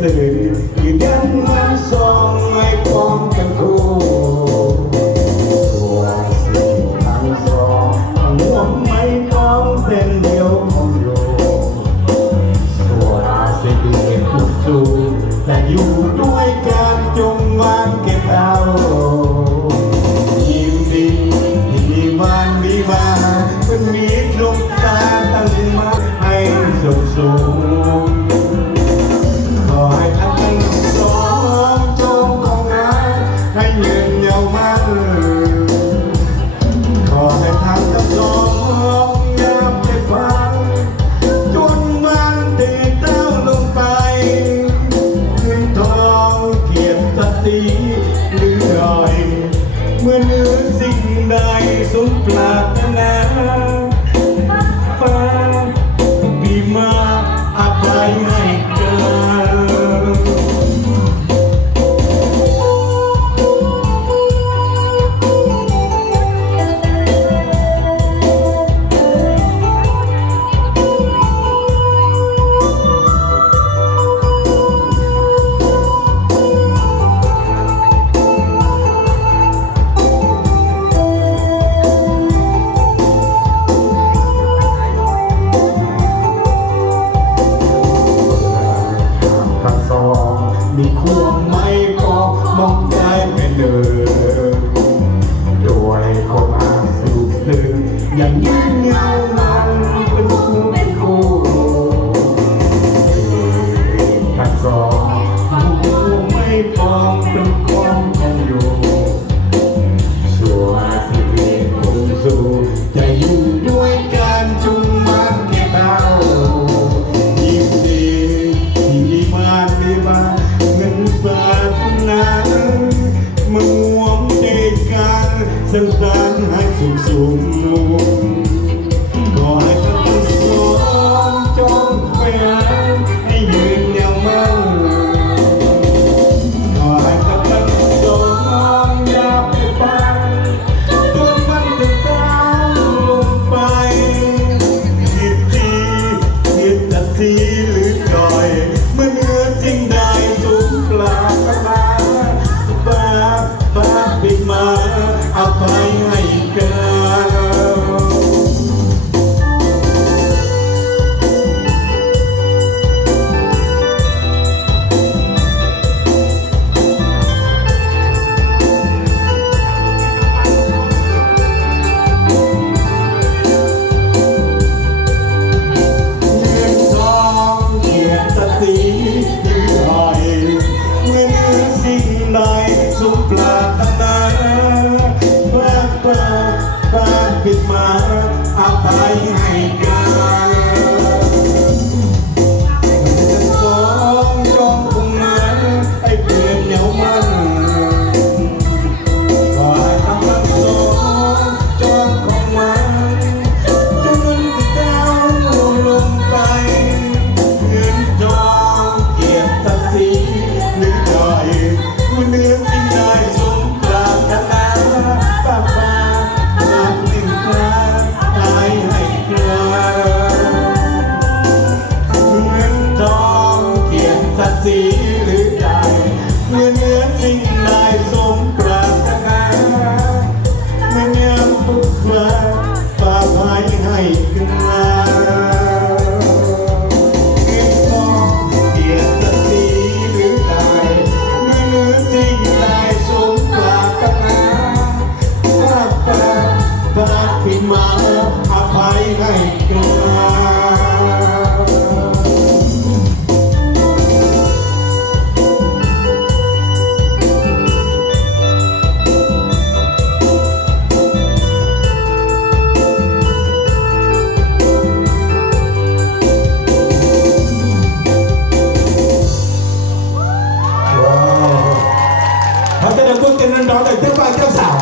สื่อยืนยันวันสองไม่ป้องกันคู่ตัวสิ่งทั้งสองห่วงไม่ป้องเส้นเดียวของโยตัวอาศัยดูเก็บทุกสู้แต่อยู่ด้วยกันจงวางเก็บเอายิ้มดีดีวันดีมามันมีดวงตาตั้งมาให้สุขสูงขอให้ท่านทั้งสองจงคงรักให้ยืนยาวมั่นขอให้ท่านทั้งสองอย่าไปฟังจนมันตีเต้าลงไปเงินทองเกียรติสตรีหรือรอยเมื่อเนื้อสิ่งใดสมปรารถนาฟ้าบีมาอภัยให้เกินมีความไม่ก็มองใจไม่เดินด้วยความอาสุขซึ้งอย่างยืนยาวมันเป็นคู่ทั้งสองไม่ปองเป็นความของอยู่ชั่วสิเรียนคงสู่จะอยู่ด้วยกันจุงมันเก็บเอายิ่งดีที่มันดีมาเงินปรารถนามาห่วงใจกันสร้างสรรค์ให้สุขสมนุ่มขอให้ทั้งสองจงไปหาให้ยืนยาวมั่นขอให้ทั้งสองอย่าไปฟังจนมันจะตายลงไปคิดดีคิดจะทีหรือจ่อยเมื่อเนื้อจริงได้สุขปรารถนาฟ้าปิดมาอภัยให้กันปิดมาอภัยให้กันสองจงคงนั้นให้เพื่อนเหนียวมันขอให้ทั้งสองจงคงมันจนติดดาวลงไปเงินทองเกียรติศักดิ์ศรีหรือจ่อยผู้เนื้อสิ่งใดสมปรารถนาป้าตายให้เกินเงินทองเกียรติศักดิ์ศรีหรือใดเมื่อเนื้อสิ่งใดสมปรารถนาเมื่อยามทุกคราฝากไว้ให้กันเงินทองเกียรติศักดิ์ศรีหรือใดเมื่อเนื้อสิ่งใดสมปรารถนาฟ้าปิดมาอภัยให้กันเขาจะเดินพวกกันร้อนๆแต่เจ้าบ่าวเจ้าสาว